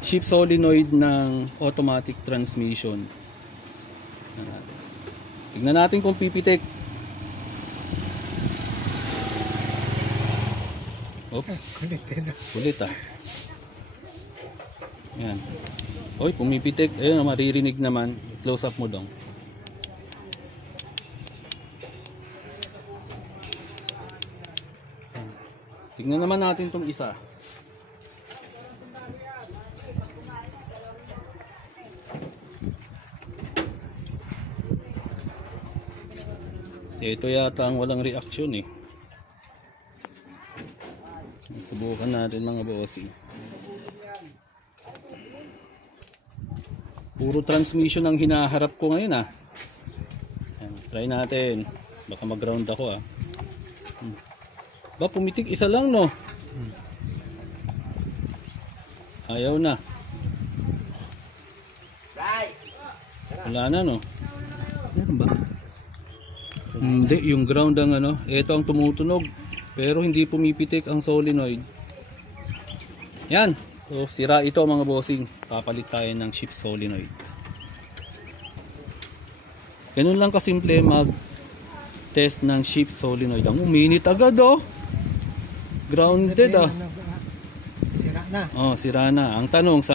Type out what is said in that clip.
shift solenoid ng automatic transmission. Tignan natin kung pipitik. Oops. Kulit ah. Yan. Oy, pumipitik. Ayun, maririnig naman. Close up mo dong. Tignan naman natin tong isa. Ito yata ang walang reaksyon eh. Subukan natin mga bossing. Puro transmission ang hinaharap ko ngayon ah. Ayan, try natin. Baka mag-ground ako ah. Ba, pumitik isa lang no. Ayaw na. Wala na no. Meron ba? Hindi, yung ground ang ano. Ito ang tumutunog. Pero hindi pumipitik ang solenoid. Yan. So sira ito mga bossing. Papalit tayo ng shift solenoid. Ganun lang kasimple mag test ng shift solenoid. Ang uminit agad oh. Grounded ah. Sira na. Oh, sira na. Ang tanong sa